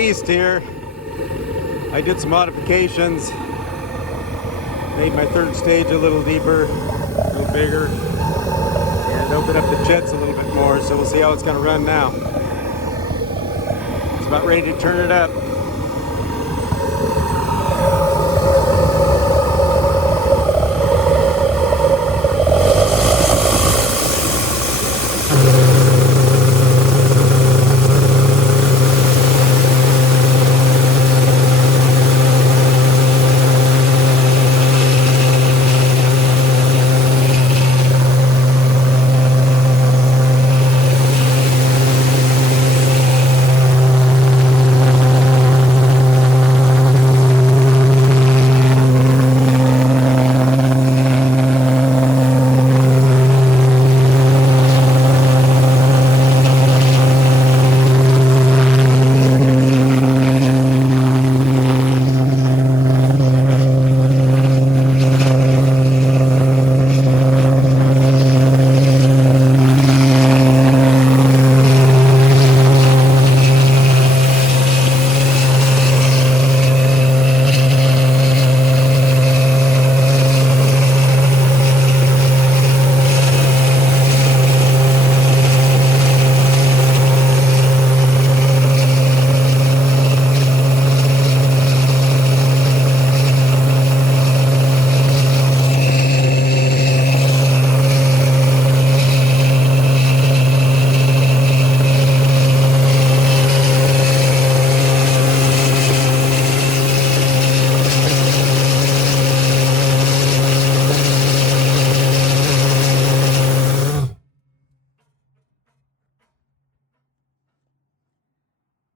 beast here. I did some modifications. Made my third stage a little deeper, a little bigger, and opened up the jets a little bit more, so we'll see how it's going to run now. It's about ready to turn it up.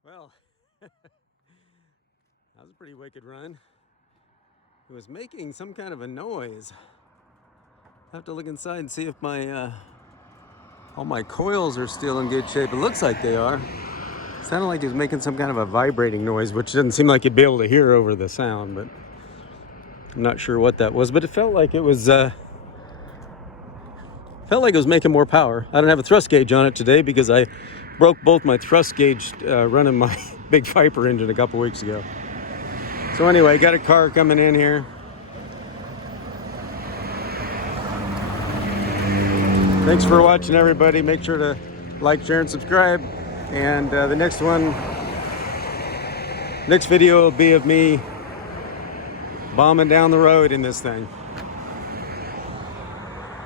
Well, that was a pretty wicked run. It was making some kind of a noise. I have to look inside and see if my all my coils are still in good shape. It looks like they are. It sounded like he was making some kind of a vibrating noise, which doesn't seem like you'd be able to hear over the sound, but I'm not sure what that was. But it felt like it was making more power. I don't have a thrust gauge on it today because I broke both my thrust gauge running my big Viper engine a couple weeks ago. So anyway, got a car coming in here. Thanks for watching, everybody. Make sure to like, share, and subscribe. And the next video will be of me bombing down the road in this thing.